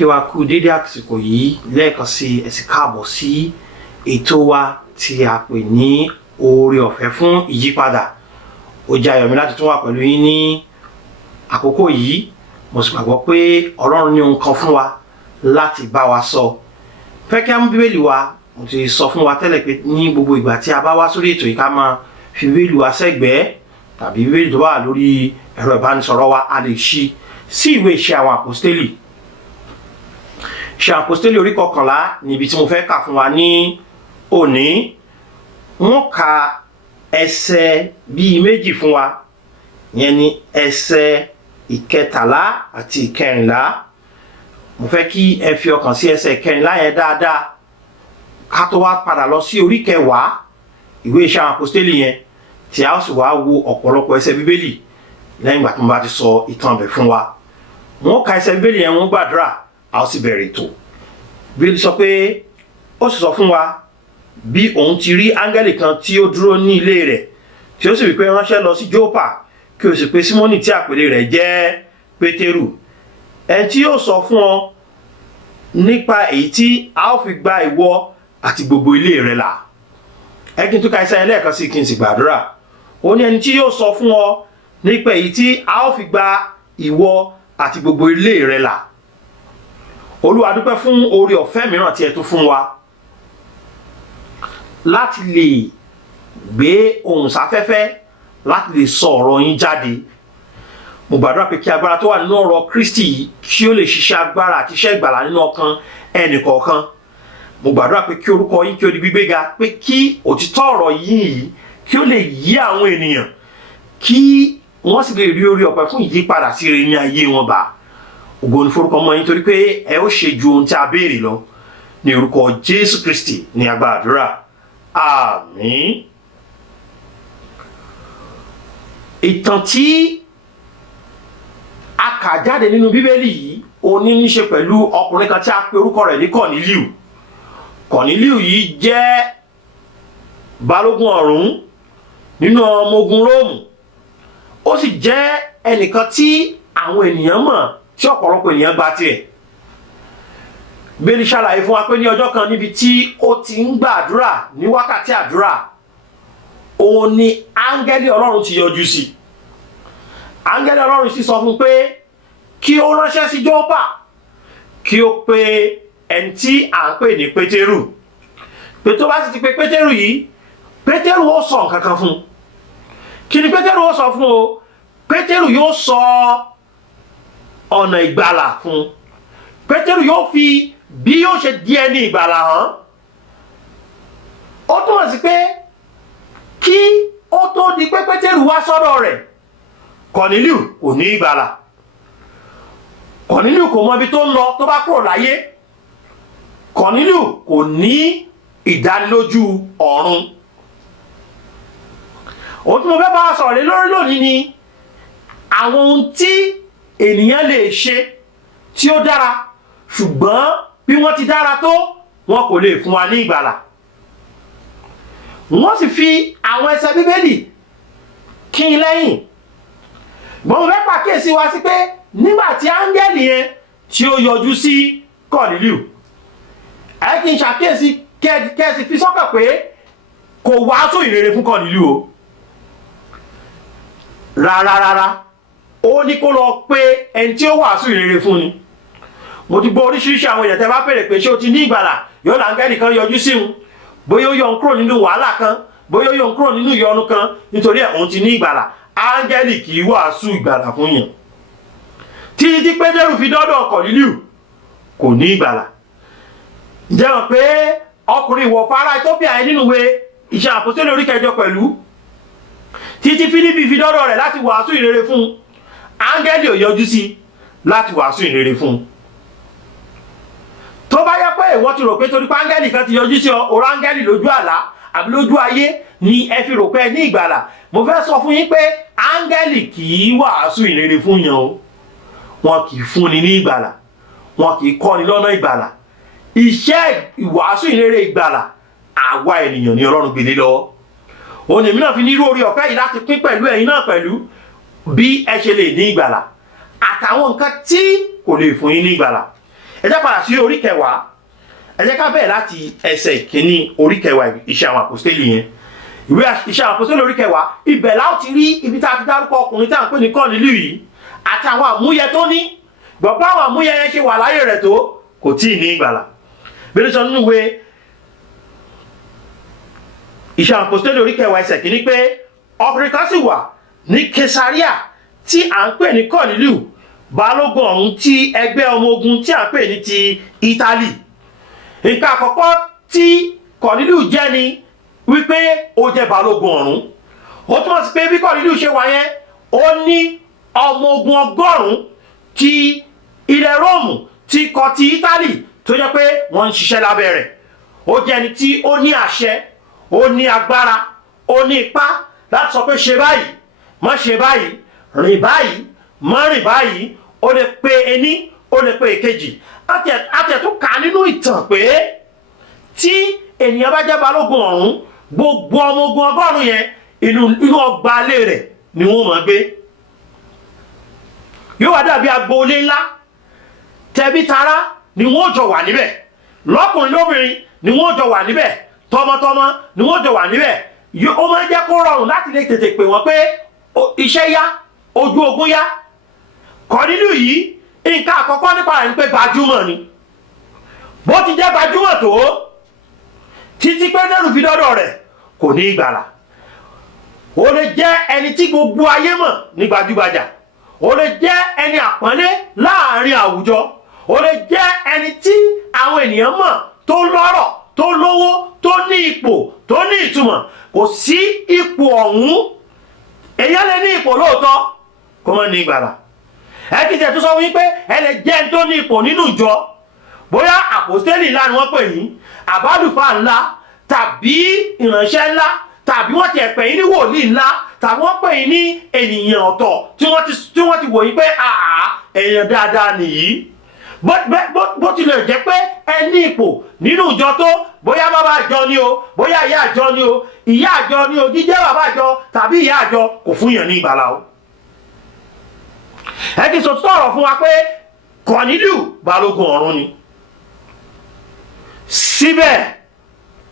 kí wa kú dédé àsìkò yìí lẹ́ẹ̀kan sí ẹ sì káàbọ̀ sí ètò wa tí a pè ní oore ọ̀fẹ́ fún ìyípadà. Ó jẹ́ ayọ̀ mi láti tún wà pẹ̀lú yín ní àkókò yìí. Mo sì gbàgbọ́ pé Ọlọ́run ní ohun kan fún wa láti bá wa sọ. Fẹ́ kí a mú bíbélì wa, mo ti sọ fún wa tẹ́lẹ̀ pé ní gbogbo ìgbà tí a bá wá sórí ètò yìí ká máa fi bíbélì wa sẹ́gbẹ̀ẹ́ tàbí bíbélì tó wà lórí ẹ̀rọ ìbánisọ̀rọ̀ wa a lè ṣí sí ìwé Iṣẹ́ àwọn Àpọ́stélì. Iṣẹ́ Àpọ́stélì orí 11 níbi tí mo fẹ́ kà fún wa ní òní. Wọ́n ka ẹsẹ̀ bíi méjì fún wa, yẹn ni ẹsẹ̀ 13 àti 14. Mo fẹ́ kí ẹ fi ọkàn sí ẹsẹ̀ 14 yẹn dáadáa ká tó wá padà lọ sí orí 10 ìwé Iṣẹ́ àwọn Àpọ́stélì yẹn, tí a ó sì wá wo ọ̀pọ̀lọpọ̀ ẹsẹ̀ bíbélì lẹ́yìn ìgbà tí mo bá ti sọ ìtàn bẹ̀ fún wa. Wọ́n ka ẹsẹ̀ bíbélì yẹn, wọ́n gbàdúrà, a ó sì bẹ̀rẹ̀ ètò. Bíbélì sọ pé ó sì sọ fún wa bí òun ti rí áńgẹ́lì kan tí ó dúró ní ilé rẹ̀, tí ó sì wí pé ránṣẹ́ lọ sí Jópa kí o sì pe Símónì tí àpèlé rẹ̀ jẹ́ Pétérù, ẹni tí yóò sọ fún ọ nípa èyí tí a ó fi gba ìwọ àti gbogbo ilé rẹ là. Ẹ kí n tún ka ẹsẹ̀ yẹn lẹ́ẹ̀kan sí kí n sì gbàdúrà. Ó ní ẹni tí yóò sọ fún ọ nípa èyí tí a ó fi gba ìwọ àti gbogbo ilé rẹ là. Olúwa dúpẹ́ fún oore ọ̀fẹ́ mìíràn tí ẹ tún fún wa láti lè gbé ohùn sáfẹ́fẹ́, láti lè sọ ọ̀rọ̀ yín jáde. Mo gbàdúrà pé kí agbára tó wà nínú ọ̀rọ̀ Kristi kí ó lè ṣiṣẹ́ agbára àti iṣẹ́ ìgbàlà nínú ọkàn ẹnìkọ̀ọ̀kan. Mo gbàdúrà pé kí orúkọ yín kí ó di gbígbéga, pé kí òtítọ́ ọ̀rọ̀ yìí kí ó lè yí àwọn ènìyàn, kí wọ́n sì lè rí oore ọ̀fẹ́ fún ìyípadà sí rere ní ayé wọn bá. Ògo ni forúkọ mọ́ yín torí pé ẹ ó ṣe ju ohun tí a béèrè lọ. Ní orúkọ Jésù Kristi ni a gba àdúrà. Àmín. Ìtàn tí a kà jáde nínú Bíbélì yìí ó ní í ṣe pẹ̀lú ọkùnrin kan tí a pe orúkọ rẹ̀ ní Kọ̀nílíù. Kọ̀nílíù yìí jẹ́ balógun ọ̀rún nínú ọmọ ogun Róòmù. Ó sì jẹ́ ẹnìkan tí àwọn ènìyàn mọ̀, tí ọ̀pọ̀lọpọ̀ ènìyàn gba tiẹ̀. Bíbélì ṣàlàyé fún wa pé ní ọjọ́ kan níbi tí ó ti ń gbàdúrà ní wákàtí àdúrà, òun ni áńgẹ́lì Ọlọ́run ti yọjú sí. Áńgẹ́lì Ọlọ́run sì sọ fún pé kí ó ránṣẹ́ sí Jópa kí ó pe ẹni tí à ń pè ní Pétérù. Pé tó bá sì ti pe Pétérù yìí, Pétérù ó sọ nǹkan kan fún un. Kí ni Pétérù ó sọ fún o? Pétérù yóò sọ ọ̀nà ìgbàlà fún un. Pétérù yóò fi bí yóò ṣe di ẹni ìgbàlà hàn. Ó túmọ̀ sí pé kí ó tó di pé Pétérù wá sọ́dọ̀ rẹ̀, Kọ̀nílíù kò ní ìgbàlà. Kọ̀nílíù kò mọ ibi tó ń lọ tó bá kúrò láyé. Kọ̀nílíù kò ní ìdánilójú ọ̀run. Ohun tí mo fẹ́ bá wa sọ̀rọ̀ lé lórí lónìí ni àwọn ohun tí ènìyàn lè ṣe tí ó dára, ṣùgbọ́n bí wọ́n ti dára tó, wọn kò lè fún wa ní ìgbàlà. Wọ́n sì fi àwọn ẹsẹ̀ Bíbélì kí i lẹ́yìn. Mo fẹ́ pàkíyèsí wa sí pé nígbà tí áńgẹ́lì yẹn tí ó yọjú sí Kọ̀nílíù, ẹ kí n ṣàkíyèsí kẹ́ẹ̀sì fi sọ́kàn pé kò wàásù ìrere fún Kọ̀nílíù o. Rárá, ó ní kó lọ pé ẹni tí ó wàásù ìrere fún ni. Mo ti gbọ́ oríṣiríṣi àwọn èèyàn tẹ́ bá bèèrè pé ṣé o ti ní ìgbàlà, yóò láńgẹ́lì kan yọjú sí un, bóyá ó yọ òun kúrò nínú wàhálà kan, bóyá ó yọ òun kúrò nínú ìyọnu kan, nítorí òun ti ní ìgbàlà. Áńgẹ́lì kì í wàásù ìgbàlà fún yàn. Títí tí Pétérù fi dọ́dọ̀ Kọ̀nílíù kò ní ìgbàlà. Ǹjẹ́ mọ̀ pé ọkùnrin ìwọ̀fà ará Ethiopia yẹn nínú ìwé Iṣẹ́ Àpọ́stélì orí 9 pẹ̀lú, títí Fílípì fi dọ́dọ̀ rẹ̀ láti wàásù ìrere fún, áńgẹ́lì ò yọjú sí láti wàásù ìrere fún. Tó bá yẹ pé ìwọ ti rò pé torí pé áńgẹ́lì kan ti yọjú sí ọ, òrò áńgẹ́lì lójú àlá àbí lójú ayé ni ẹ fi rò pé ẹ ní ìgbàlà, mo fẹ́ sọ fún yín pé áńgẹ́lì kì í wàásù ìrere fún yàn o. Wọn kì í fúnni ní ìgbàlà, wọn kì í kọ́ni lọ́nà ìgbàlà. Iṣẹ́ ìwàásù ìrere ìgbàlà àwa ènìyàn ni Ọlọ́run gbélé lọ́wọ́. Òun èmi náà fi ní irú oore ọ̀fẹ́ yìí láti pín pẹ̀lú ẹ̀yin náà pẹ̀lú bí ẹ ṣe lè ní ìgbàlà àtàwọn nǹkan tí kò lè fún yín ní ìgbàlà. ẹ jẹ́ padà sí orí kẹwàá, ẹ jẹ́ ká bẹ̀rẹ̀ láti ẹsẹ̀ ìkíní orí kẹwàá iṣẹ́ àwọn àpọ́stélì yẹn. Ìwé iṣẹ́ àwọn àpọ́stélì orí kẹwàá, ibẹ̀ la ó ti rí ibi tá a ti dárúkọ ọkùnrin tá à ń pè ní Kọ́nílíù yìí àti àwọn àmúyẹ tó ní. Gbọ̀gbọ́ àwọn àmúyẹ yẹn ṣe wà láyé rẹ̀ tó kò tíì ní ìgbàlà. Bíbélì sọ nínú ìwé iṣẹ́ àwọn àpọ́stélì orí kẹwàá ẹsẹ̀ kìíní pé ọkùnrin kan sì wà ní Kesaria tí à ń pè ní Kọ́nílíù, balógun ọ̀hún ti ẹgbẹ́ ọmọ ogun tí à ń pè ní ti Ítálì. Nǹkan àkọ́kọ́ tí Kọ́nílíù jẹ́ ni wípé ó jẹ́ balógun ọ̀rún. Ó túmọ̀ sí pé bí Kọ́nílíù ṣe wà yẹn, ó ní ọmọ ogun 100 ti ilẹ̀ Róòmù ti kọ ti Ítálì tó jẹ́ pé wọ́n ń ṣiṣẹ́ lábẹ́ rẹ̀. Ó jẹ́ ẹni tí ó ní àṣẹ, ó ní agbára, ó ní ipá láti sọ pé ṣe báyìí, má ṣe báyìí, rìn báyìí, má rìn báyìí. Ó lè pe ení, ó lè pe èkejì. Àtẹ̀tún kà nínú ìtàn pé tí ènìyàn bá jẹ́ balógun ọ̀rún, gbogbo ọmọ ogun 100 yẹn inú ọgbà ilé rẹ̀ ni wọ́n máa gbé. Yóò wá dàbí agboolé ńlá, tẹbí tará ni wọ́n jọ wà níbẹ̀, lọ́kùnrin lóbìnrin ni wọ́n jọ wà níbẹ̀, tọmọtọmọ ni wọ́n jọ wà níbẹ̀. Ó máa ń jẹ́ kó rọrùn láti lè tètè pè wọ́n pé iṣẹ́ yá, ojú ogun yá. Kọ́nílíù yìí, nǹkan àkọ́kọ́ nípa rẹ̀ ni pé gbajúmọ̀ ni. Bó ti jẹ́ gbajúmọ̀ tó, títí Pétérù fi dọ́dọ̀ rẹ̀ kò ní ìgbàlà. Ó lè jẹ́ ẹni tí gbogbo ayé mọ̀ ní gbajúgbajà. Ó lè jẹ́ ẹni àpọ́nlé láàrin àwùjọ. Ó lè jẹ́ ẹni tí àwọn ènìyàn mọ̀ tó lọ́rọ̀, tó lówó, tó ní ipò, tó ní ìtumọ̀. Kò sí ipò ọ̀hún. Èèyàn lè ní ipò lóòótọ́ kó má ní ìgbàlà. Ẹ kìí tẹ̀ tó sọ wípé ẹ lè jẹ́ ẹni tó ní ipò nínú ìjọ. Bóyá àpọ́stélì ńlá ni wọ́n pè yín, àbálùfáà ńlá, tàbí ìránṣẹ́ ńlá, tàbí wọ́n ti ẹ̀pẹ̀ yín ní wòlíì ńlá, tàbí wọ́n pè yín ní ènìyàn ọ̀tọ̀ tí wọ́n ti wò yín pé èèyàn dáadáa nìyí. Bó tilẹ̀ jẹ́ pé ẹ ní ipò nínú ìjọ tó, bóyá bàbá àjọ ni o, bóyá ìyá àjọ ni o, ìyá àjọ ni o, jíjẹ́ bàbá àjọ tàbí ìyá àjọ kò fún yàn ní ìgbàlà o. Ẹ ti sọ tọrọ fún wa pé Kọ́nílíù balógun ọ̀rún ni. Síbẹ̀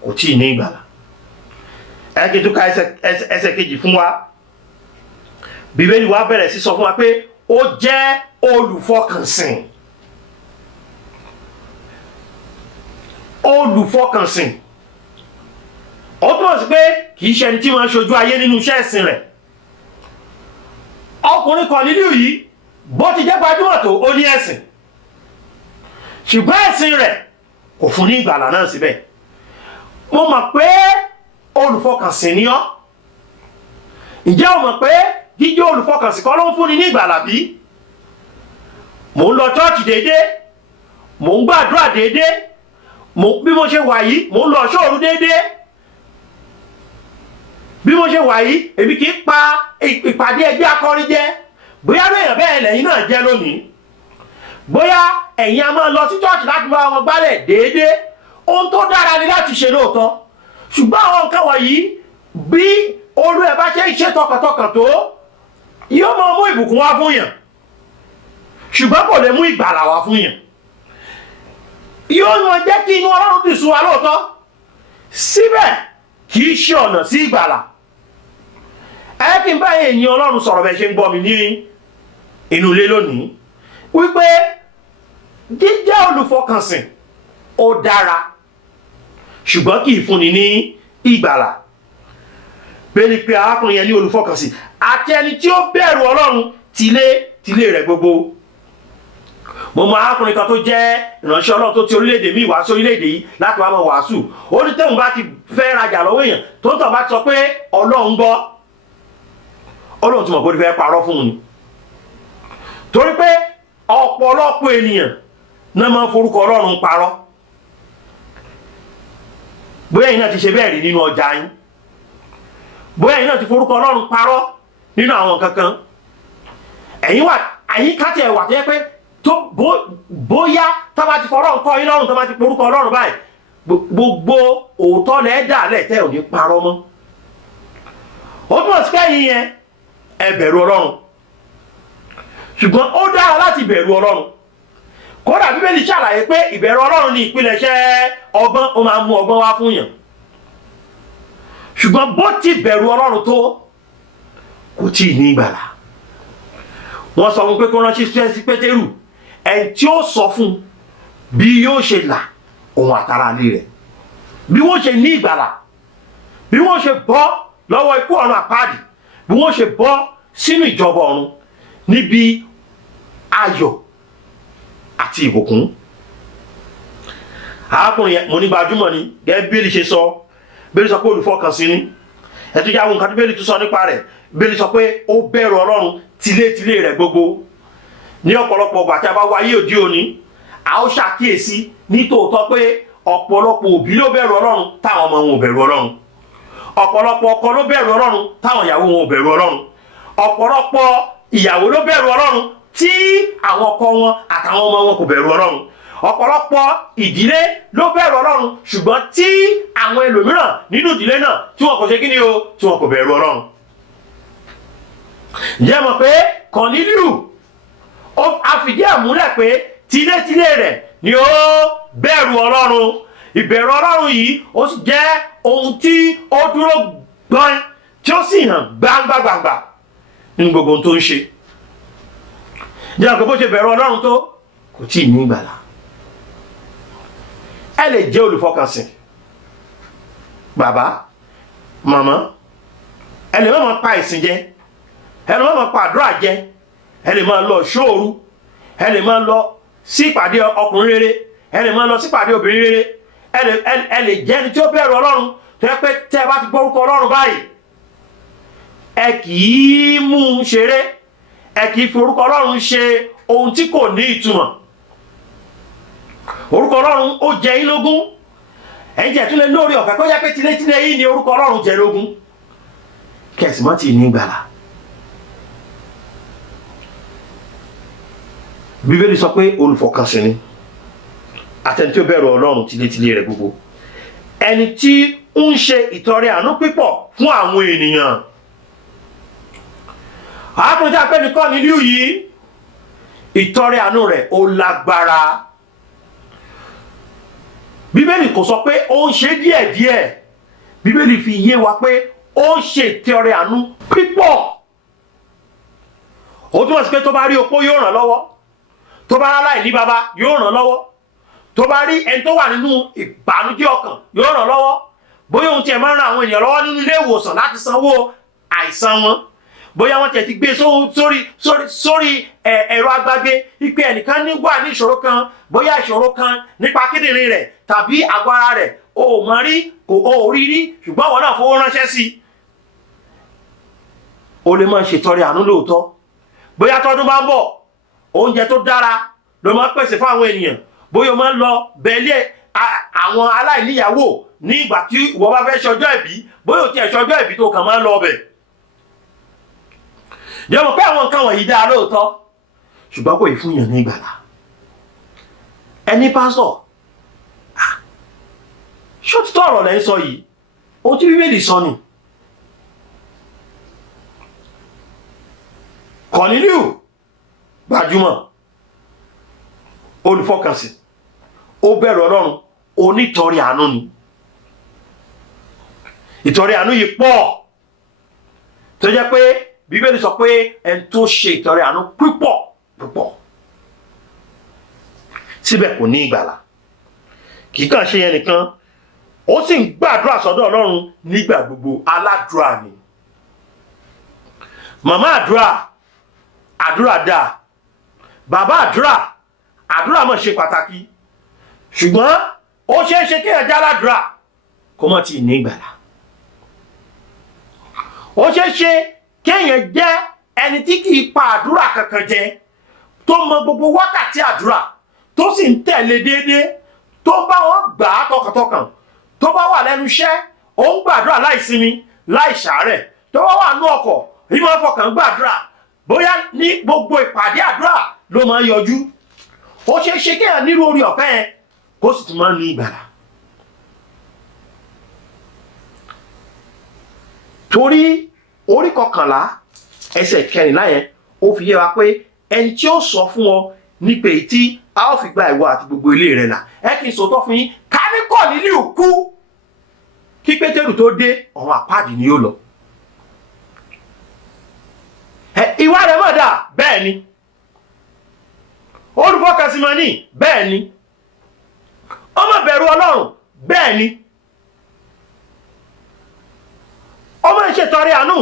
kò tíì ní ìgbàlà. Ẹ kí n tún ka ẹsẹ̀ kejì fún wa. Bíbélì wa bẹ̀rẹ̀ sí sọ fún wa pé ó jẹ́ olùfọkànsìn. Olùfọkànsìn. Ó túmọ̀ sí pé kìí ṣe ẹni tí máa ń ṣojú ayé nínú iṣẹ́ ẹ̀sìn rẹ̀. Ọkùnrin Kọ́nílíù yìí, bó ti jẹ́ gbajúmọ̀ tó, ó ní ẹ̀sìn. Ṣùgbọ́n ẹ̀sìn rẹ̀ kò fún ní ìgbàlà náà síbẹ̀. Mo mọ̀ pé olùfọkànsìn ni ọ́. Ǹjẹ́ o mọ̀ pé jíjẹ́ olùfọkànsìn kọ́ ló ń fúnni ní ìgbàlà bí? Mò ń lọ chọ́ọ̀chì déédéé, mò ń gbàdúrà déédéé, bí mo ṣe wà yìí mò ń lọ ṣọ́ọ̀rù déédéé. Bí mo ṣe wà yìí èmi kì í pa ìpàdé ẹgbẹ́ akọrin jẹ. Bóyá lóyìn bẹ́ẹ̀ lẹ́yìn náà jẹ́ lónìí. Bóyá ẹ̀yin a máa lọ sí chọ́ọ̀chì láti bá wọn gbálẹ̀ déédéé. Ohun tó dára ni láti ṣe lóòótọ́. Ṣùgbọ́n àwọn nǹkan wọ̀nyí, bí olú ẹ̀ bá ṣe ń ṣe tọkàntọkàn tó, yóò máa mú ìbùkún wá fún yàn. Ṣùgbọ́n kò lè mú ìgbàlà wá fún yàn. Yóò máa jẹ́ kí inú Ọlọ́run ti sú wa lóòótọ́. Síbẹ̀ kì í ṣe ọ̀nà sí ìgbàlà. Ẹ kí n bá èèyàn Ọlọ́run sọ̀rọ̀ bẹ́ẹ̀ ṣe ń gbọ́ mi ní inú ilé lónìí. Wípé jíjẹ́ olùfọkànsìn ó dára, ṣùgbọ́n kì í fúnni ní ìgbàlà. Bẹ́ẹ̀ ni pé arákùnrin yẹn ní olùfọkànsìn àti ẹni tí ó bẹ̀rù Ọlọ́run tilé rẹ̀ gbogbo. Mo mọ arákùnrin kan tó jẹ́ ìránṣẹ́ Ọlọ́run tó ti orílẹ̀-èdè míì wá sí orílẹ̀-èdè yìí láti wá máa wàásù. Ó ní tẹ́hùn bá ti fẹ́ rajà lọ́wọ́ èèyàn tó ń tàn bá ti sọ pé Ọlọ́run gbọ́, Ọlọ́run ti mọ̀ pé ó ti fẹ́ parọ́ fún un ni. Torí pé ọ̀pọ̀lọpọ̀ ènìyàn náà máa ń forúkọ Ọlọ́run parọ́. Bóyá ẹ̀yin náà ti ṣe bẹ́ẹ̀ rí nínú ọjà yín. Bóyá ẹ̀yin náà ti forúkọ Ọlọ́run parọ́ nínú àwọn kankan. Ẹ̀yin káti ẹ̀wà tó yẹ pé bóyá tá bá ti fọ̀rọ̀ nǹkan yín lọ́rùn, tá bá ti forúkọ Ọlọ́run báyìí, gbogbo òótọ́ lẹ́ẹ̀dà lẹ́tẹ̀ ò ní parọ́ mọ́. Ó túmọ̀ sí kẹ́yìn yẹn ẹ bẹ̀rù Ọlọ́run. Ṣùgbọ́n ó dára láti bẹ̀rù Ọlọ́run. kódà Bíbélì ṣàlàyé pé ìbẹ̀rù Ọlọ́run ni ìpilẹ̀ṣẹ̀ ọgbọ́n, ó máa mú ọgbọ́n wá fún yàn. Ṣùgbọ́n bó ti bẹ̀rù Ọlọ́run tó kò tí ì ní ìgbàlà. Wọ́n sọ fún pé kó ránṣẹ́ sí Pétérù, ẹni tí ó sọ fún bí yóò ṣe là òun àtàrà ilé rẹ̀, bí wọ́n ṣe ní ìgbàlà, bí wọ́n ṣe bọ́ lọ́wọ́ ikú ọ̀run àpáàdì, bí wọ́n ṣe bọ́ sínú ìjọba ọ̀run níbi ayọ̀ àti ìbùkún. Arákùnrin yẹn mo ní gbajúmọ̀ ni, gẹ́gẹ́ Bíbélì ṣe sọ. Bíbélì sọ pé olùfọkànsìn ni. Ẹ̀tún jáwọ́ nǹkan tí Bíbélì tún sọ nípa rẹ̀. Bíbélì sọ pé ó bẹ̀rù Ọlọ́run tilétilé rẹ̀ gbogbo. Ní ọ̀pọ̀lọpọ̀ ọgbà tí a bá wáyé òde òní, a ó ṣàkíyèsí ní tòótọ́ pé ọ̀pọ̀lọpọ̀ òbí ló bẹ̀rù Ọlọ́run táwọn ọmọ wọn ò bẹ̀rù Ọlọ́run. Ọ̀pọ̀lọpọ̀ ọkọ ló bẹ̀rù Ọlọ́run táwọn ìyàwó wọn ò bẹ̀rù Ọlọ́run. Ọ̀pọ̀lọpọ̀ ìyàwó ló bẹ̀rù Ọlọ́run tí àwọn ọkọ wọn àtàwọn ọmọ wọn kò bẹ̀rù Ọlọ́run. Ọ̀pọ̀lọpọ̀ ìdílé ló bẹ̀rù Ọlọ́run ṣùgbọ́n tí àwọn ẹlòmíràn nínú ìdílé náà tí wọn kò ṣe kíni o, tí wọn kò bẹ̀rù Ọlọ́run. Ǹjẹ́ mọ̀ pé Kọ̀nílíù a fìdí ẹ̀ múlẹ̀ pé tilétilé rẹ̀ ni ó bẹ̀rù Ọlọ́run. Ìbẹ̀rù Ọlọ́run yìí ó sì jẹ́ ohun tí ó dúró gbọ́n tí ó sì hàn gbangba nínú gbogbo ohun tó ń ṣe. Ǹjẹ́ mọ̀ pé bó ṣe bẹ̀rù Ọlọ́run tó kò tí ì ní ìgbàlà. Ẹ lè jẹ́ olùfọkànsìn, bàbá, màmá, ẹ lè má máa pa ìsìn jẹ, ẹ lè má máa pa àdúrà jẹ, ẹ lè máa lọ ṣóòru, ẹ lè máa lọ sí ìpàdé ọkùnrin rere, ẹ lè máa lọ sí ìpàdé obìnrin rere, ẹ lè jẹ́ ẹni tí ó bẹ̀rù Ọlọ́run tó yẹ pé tẹ́ ẹ bá ti gbórúkọ Ọlọ́run báyìí ẹ kì í mú un ṣeré, ẹ kì í fi orúkọ Ọlọ́run ṣe ohun tí kò ní ìtumọ̀. Orúkọ Ọlọ́run ó jẹ yín lógún, ẹ̀yin jẹ́ tún lè lórí ọ̀fẹ́ kó jẹ́ pé tilétilé yìí ni orúkọ Ọlọ́run jẹ lógún, kẹ̀sì mọ́ tí ì ní ìgbàlà. Bíbélì sọ pé olùfọkànsìn ni àtẹni tí ó bẹ̀rù Ọlọ́run tilétilé rẹ̀ gbogbo, ẹni tí ń ṣe ìtọrẹ àánú pípọ̀ fún àwọn ènìyàn. Arákùnrin tí a pè ní Kọ̀nílíù yìí, ìtọrẹ àánú rẹ̀ ó lágbára. Bíbélì kò sọ pé ó ń ṣe díẹ̀díẹ̀, Bíbélì fi yé wa pé ó ń ṣe ìtọrẹ àánú pípọ̀. Ó túmọ̀ sí pé tó bá rí opó yóò ràn lọ́wọ́, tó bá rálá ìní baba yóò ràn lọ́wọ́, tó bá rí ẹni tó wà nínú ìbànújẹ́ ọkàn yóò ràn lọ́wọ́. Bóyá ohun tí ẹ máa ń ran àwọn ènìyàn lọ́wọ́ nínú ilé ìwòsàn láti sanwó àìsàn wọn, bóyá wọ́n ti gbé sórí ẹ̀rọ agbágbé wípé ẹnìkan wà ní ìṣòro kan, bóyá ìṣòro kan nípa kíndìnrín rẹ̀ tàbí àgọ́ ara rẹ̀, o ò mọ̀ rí, o ò rí rí, ṣùgbọ́n wọn náà fowó ránṣẹ́ sí. O lè máa ṣètọrẹ àánú lóòótọ́. Bóyá tọdún bá ń bọ̀, oúnjẹ tó dára ló máa pèsè fún àwọn ènìyàn, bóyá o máa ń lọ bẹ̀lẹ̀ àwọn aláìníyàwó ní ìgbà tí ìwọ bá fẹ́ ṣọjọ́ ìbí, bóyá o ti ẹ̀ ṣọjọ́ ìbí tó kàn máa ń lọ ọbẹ̀. Jẹ́ mọ̀ pé àwọn nǹkan wọ̀nyí dáa lóòótọ́, ṣùgbọ́n kò ì fún yàn ní ìgbàlà. Ẹni pásọ̀, ṣó ti tọ́ ọ̀rọ̀ lẹ́ ń sọ yìí, ohun tí Bíbélì sọ ni. Kọ̀nílíù gbajúmọ̀, olùfọkànsìn, ó bẹ̀rù Ọlọ́run, onítọrẹ àánú ni. Ìtọrẹ àánú yìí pọ̀ tó jẹ́ pé Bíbélì sọ pé ẹni tó ṣe ìtọrẹ àánú púpọ̀ síbẹ̀ kò ní ìgbàlà. Kì í kàn ṣe yẹn nìkan, ó sì ń gbàdúrà sọ́dọ̀ Ọlọ́run nígbà gbogbo. Aládùúrà ni. Màmá àdúrà dáa, bàbá àdúrà mọ̀ ṣe pàtàkì, ṣùgbọ́n ó ṣeé ṣe kéèyàn jẹ́ aládùúrà kó mọ̀ tí ì ní ìgbàlà. Ó ṣeé ṣe kéèyàn jẹ́ ẹni tí kì í pa àdúrà kankan jẹ, tó mọ gbogbo wákàtí àdúrà, tó sì ń tẹ̀lé déédéé, tó bá wọn gbà á tọkàntọkàn, tó bá wà lẹ́nu iṣẹ́ ó ń gbàdúrà láìsinmi láìṣàárẹ̀, tó bá wà nú ọkọ̀ ní máa fọkàn gbàdúrà, bóyá ní gbogbo ìpàdé àdúrà ló máa ń yọjú. Ó ṣeé ṣe kéèyàn nírú orí ọ̀fẹ́ yẹn kó sì tún máa ń ní ìgbàlà. Torí orí 11 ẹsẹ̀ 14 yẹn ó fi yé wa pé ẹni tí ó sọ fún ọ nípa èyí tí a ó fi gba ìwọ àti gbogbo ilé rẹ là. Ẹ kì í sòótọ́ fún yín, ká ní Kọ́nílíù kú kí Pétérù tó dé, ọ̀run àpáàdì ni yóò lọ. Ìwà rẹ̀ mọ̀ dà, bẹ́ẹ̀ ni. Olùfọkànsìmọ́nì, bẹ́ẹ̀ ni. Ó máa bẹ̀rù Ọlọ́run, bẹ́ẹ̀ ni. Ó máa ń ṣètọrẹ àánú,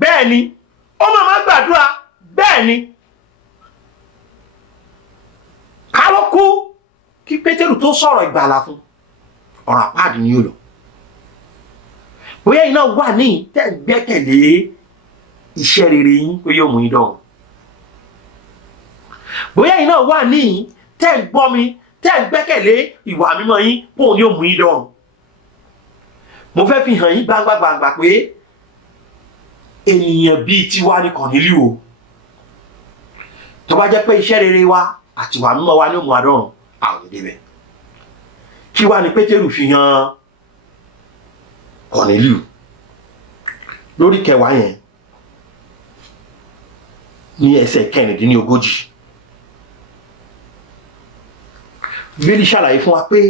bẹ́ẹ̀ ni. Ó máa gbàdúrà, bẹ́ẹ̀ ni. Ká ló kú kí Pétérù tó sọ̀rọ̀ ìgbàlà fún, ọ̀run àpáàdì ni yóò lọ. Bóyá iná wà ní tẹ́ gbẹ́kẹ̀lé iṣẹ́ rere yín pé yóò mú yín dọ̀run. Bóyá iná wà ní tẹ́ gbọ́ mi, tẹ́ gbẹ́kẹ̀lé ìwà mímọ́ yín pé òun yóò mú yín dọ̀run. Mo fẹ́ fi hàn yín gbangba pé ènìyàn bíi tiwa ni Kọ́nílíù o. Tó bá jẹ́ pé iṣẹ́ rere wa àti ìwà mímọ́ wa ni ó mú wa dọ̀run, àwọn ìdíbẹ̀. Kí wá ni Pétérù fi hàn Kọ́nílíù lórí 10 yẹn ní ẹsẹ̀ 14. Bíbélì ṣàlàyé fún wa pé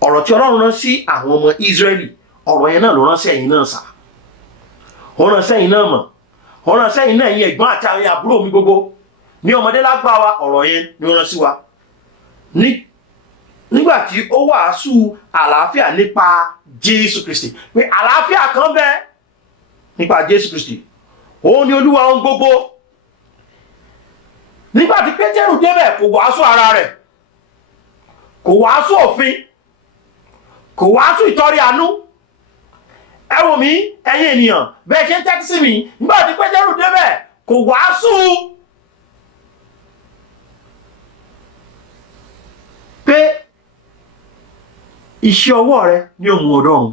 ọ̀rọ̀ tí Ọlọ́run rán sí àwọn ọmọ Ísírẹ́lì, ọ̀rọ̀ yẹn náà ló rán sí ẹ̀yin náà sà. Ó rán sẹ́yìn náà mọ̀, ó rán sẹ́yìn náà ẹ̀yin ẹ̀gbọ́n àti àwọn àbúrò mi gbogbo. Ní ọmọdé lágbà wa, ọ̀rọ̀ yẹn ni ó rán sí wa. Nígbà tí ó wàásù àlàáfíà nípa Jésù Kristi, pé àlàáfíà kan bẹ nípa Jésù Kristi, òun ni Olúwa ohun gbogbo. Nígbà tí Pétérù débẹ̀, kò wàásù ara rẹ̀, kò wàásù òfin, kò wàásù ìtọrẹ àánú. Ẹ wò mí, ẹ̀yin ènìyàn, bẹ́ẹ̀ ṣe ń tẹ́tí sí mi, nígbà tí Pétérù débẹ̀, kò wàásù pé iṣẹ́ ọwọ́ rẹ ni ó mú ọ dọ̀run.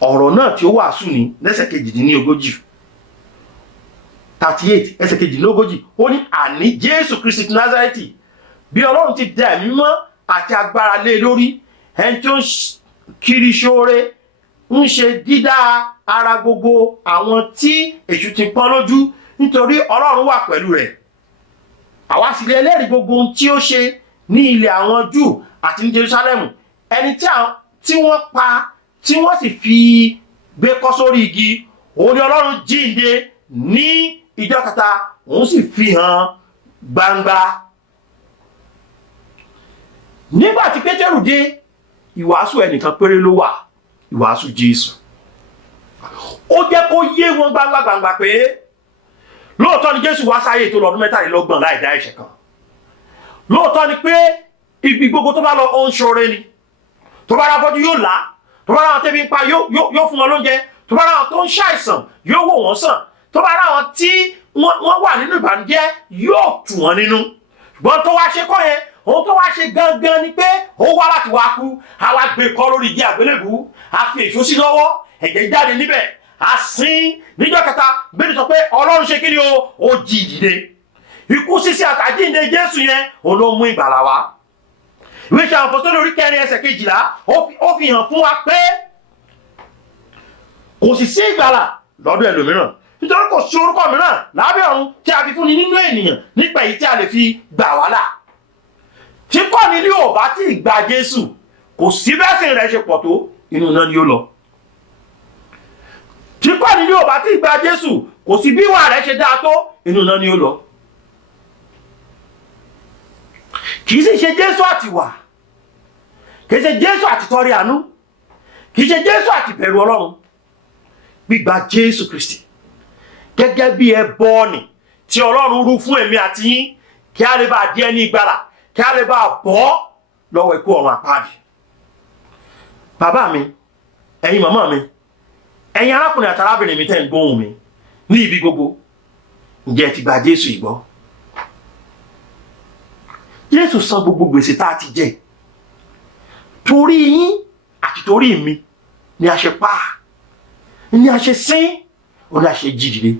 Ọ̀rọ̀ náà tí ó wàásù ní lẹ́sẹ̀ 42, 38, ẹsẹ̀ 42, ó ní àní Jésù Kristi ti Násárẹ́tì, bí Ọlọ́run ti dá ẹ̀mí mímọ́ àti agbára lé lórí, ẹni tí ó ń kiri ṣoore, ń ṣe dídá ara gbogbo àwọn tí èṣù ti pọ́n lójú, nítorí Ọlọ́run wà pẹ̀lú rẹ̀. Àwa sì lè lẹ́rìí gbogbo ohun tí ó ṣe ní ilẹ̀ àwọn Júù àti ní Jerúsálẹ́mù, ẹni tí wọ́n pa tí wọ́n sì fi gbé kọ́ sórí igi. Òun ni Ọlọ́run jíǹde ní ìjọ́ kẹta, òun sì fi hàn gbangba. Nígbà tí Pétérù dé, ìwàásù ẹnìkan péré ló wà, ìwàásù Jésù. Ó jẹ́ kó yé wọn gbangba pé lóòótọ́ ni Jésù wá sáyé tó lọ́dún 23 láì dá ẹ̀ṣẹ̀ kan. Lóòótọ́ ni pé ibi gbogbo tó bá lọ ó ń ṣoore ni. Tó bá ra fọ́jú yóò là, tó bá ra wọn tẹ́bí ń pa yóò fún wọn lóúnjẹ, tó bá ra wọn tó ń ṣàìsàn yóò wò wọ́n sàn, tó bá ra wọn tí wọ́n wà nínú ìbànújẹ́ yóò tù wọ́n nínú. Ṣùgbọ́n tó wá ṣe kọ́ yẹn, ohun tó wá ṣe gangan ni pé ó wá láti wá kú, a wá gbé kọ́ lórí igi àgbélébùú, a fi èso sí lọ́wọ́, ẹ̀jẹ̀ jáde níbẹ̀, a sin níjọ́ kẹta. Bẹ́ẹ̀ni sọ pé Ọlọ́run ṣe kí ni ó jí dìde. Ikú sísí àtàjíǹde Jésù yẹn òun ló mú ìgbàlà wá. Ìwé Iṣẹ́ àwọn Apọ́sítélì orí 4 ẹsẹ̀ 12 ó fi hàn fún wa pé kò sì sí ìgbàlà lọ́dọ̀ ẹlòmíràn, nítorí kò sí orúkọ mìíràn lábẹ́ ọ̀run tí a fi fúnni nínú ènìyàn nípa èyí tí a lè fi gbà wá là. Tí Kọ́nílíù ò bá tí ì gba Jésù, kò sí bẹ́sìn rẹ̀ ṣe pọ̀ tó, inú náà ni ó lọ. Tí Kọ́nílíù ò bá tí ì gba Jésù, kò sí bí ìwà rẹ̀ ṣe dáa tó, inú náà ni ó lọ. Kìí sì ṣe Jésù àti wà, kìí ṣe Jésù àti tọrẹ àánú, kìí ṣe Jésù àti bẹ̀rù Ọlọ́run. Gbígba Jésù Kristi gẹ́gẹ́ bí ẹbọ ni tí Ọlọ́run rú fún èmi àti yín, kí a lè bá di ẹni ìgbàlà, kí a lè bá bọ́ lọ́wọ́ ikú ọ̀run àpáàdì. Bàbá mi, ẹ̀yin màmá mi, ẹ̀yin arákùnrin àti arábìnrin mi tẹ́ ń gbóhùn mi ní ibi gbogbo, ǹjẹ́ ẹ ti gba Jésù ìgbọ́? Jésù san gbogbo gbèsè tá a ti jẹ. Torí yín àti torí mi ni a ṣe pa, ni a ṣe sín, ó ní a ṣe jí dìde.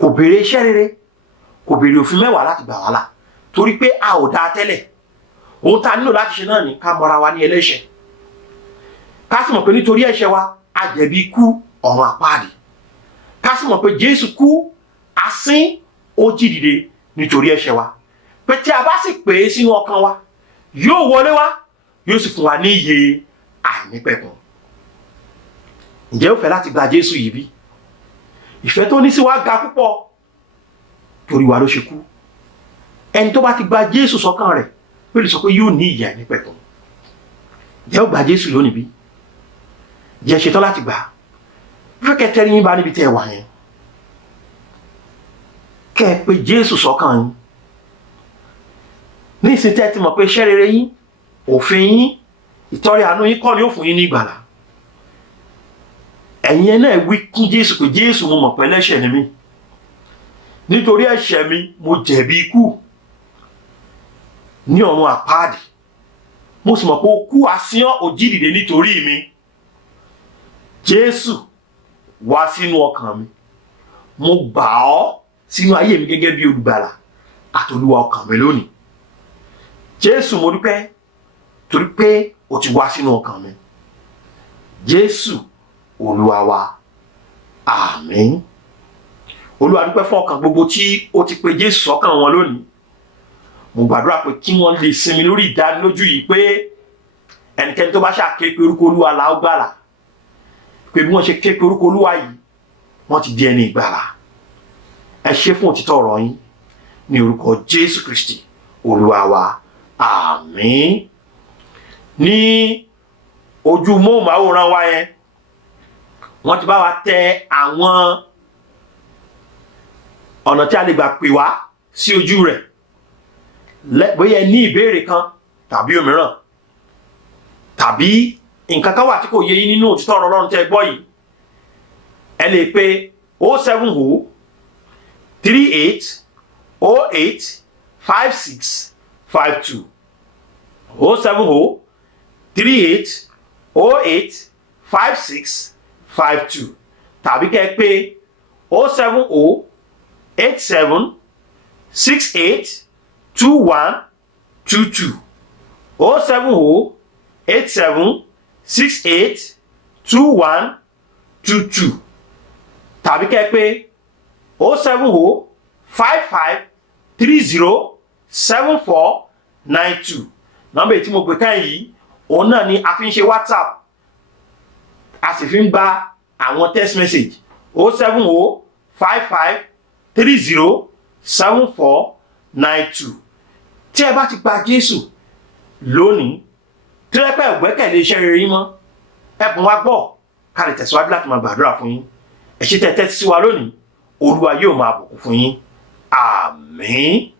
Kò béèrè iṣẹ́ rere, kò béèrè òfin 10 láti gbà wá là, torí pé a ò dáa tẹ́lẹ̀. Ohun tá a nílò láti ṣe náà ni ká mọra wa ní ẹlẹ́ṣẹ̀. Ká sì mọ̀ pé nítorí ẹ̀ṣẹ̀ wa a jẹ̀bi ikú ọ̀run àpáàdì. ká sì mọ̀ pé Jésù kú asín ó jí dìde nítorí ẹ̀ṣẹ̀ wa pé tí a bá sì pè é sínú ọkàn wa yóò wọlé wá yóò sì fún wa ní ìyè àìnípẹ̀kun. Ǹjẹ́ ó fẹ́ láti gba Jésù yìí bí? Ìfẹ́ tó ní sí wa ga púpọ̀ torí wa ló ṣe kú. Ẹni tó bá ti gba Jésù sọ́kàn rẹ̀ ó lè sọ pé yóò ní ìyè àìnípẹ̀kun. Ǹjẹ́ ó gba Jésù lónìí bí? Ǹjẹ́ ṣetán láti gbà? Fẹ́ kẹ́ tẹ́rí yín bá níbi tẹ́ ẹ wà yẹn. Kẹ́ ẹ pé Jésù sọ́kàn yín. Ní ìsìn tẹ́ ti mọ̀ pé iṣẹ́ rere yín, òfin yín, ìtọrẹ àánú yín kọ́ ni ó fún yín ní ìgbàlà. Ẹ̀yin náà wí kún Jésù pé Jésù mo mọ̀ pé ẹlẹ́ṣẹ̀ ni mí. Nítorí ẹ̀ṣẹ̀ mi mo jẹ̀bi ikú ní ọ̀run àpáàdì. Mo sì mọ̀ pé ó kú asín ó jí dìde nítorí mi. Jésù wá sínú ọkàn mi. Mo gbà ọ́ sínú ayé mi gẹ́gẹ́ bí olùgbàlà àti olúwa ọkàn mi lónìí. Jésù mo dúpẹ́ torí pé o ti wá sínú ọkàn mi. Jésù olúwa wa. Àmín. Olúwa dúpẹ́ fún ọkàn gbogbo tí ó ti pe Jésù sọ́kàn wọn lónìí. Mo gbàdúrà pé kí wọ́n lè sinmi lórí ìdánilójú yìí pé ẹnikẹ́ni tó bá ṣàké pé orúkọ olúwa la ó gbàlà. Pé bí wọ́n ṣe ké pé orúkọ olúwa yìí wọ́n ti di ẹni ìgbàlà. Ẹ ṣé fún òtítọ́ ọ̀rọ̀ yín ní orúkọ Jésù Kristi olúwa wa. Àmín. Ní ojú móhùnmáwòrán wa yẹn wọ́n ti bá wa tẹ àwọn ọ̀nà tí a lè gbà pè wá sí ojú rẹ̀ bóyá ní ìbéèrè kan tàbí òmíràn tàbí nǹkan kan wà tí kò yé yín nínú òtítọ́ ọ̀rọ̀ Ọlọ́run tẹ́ gbọ́ yìí ẹ lè pe 070 38 08 56 52 070 38 08 56 52 tàbí kẹ́ pé 070 87 68 21 22 070 87 68 21 22 tàbí kẹ́ pé 070 55 30 74 92 nọ́mbà tí mo pè ká yìí òun náà ni a fi ń ṣe WhatsApp a sì fi ń gba àwọn text message 070 55 30 74 92 tí ẹ bá ti gba Jésù lónìí tí ẹ pẹ́ ògbẹ́kẹ̀lé iṣẹ́ rere yín mọ́ ẹ̀bùn wa gbọ́ ká lè tẹ̀síwájú láti máa gbàdúrà fún yín ẹ ṣé tẹ́tẹ́ sí wa lónìí Olúwa yóò máa bùkún fún yín àmín.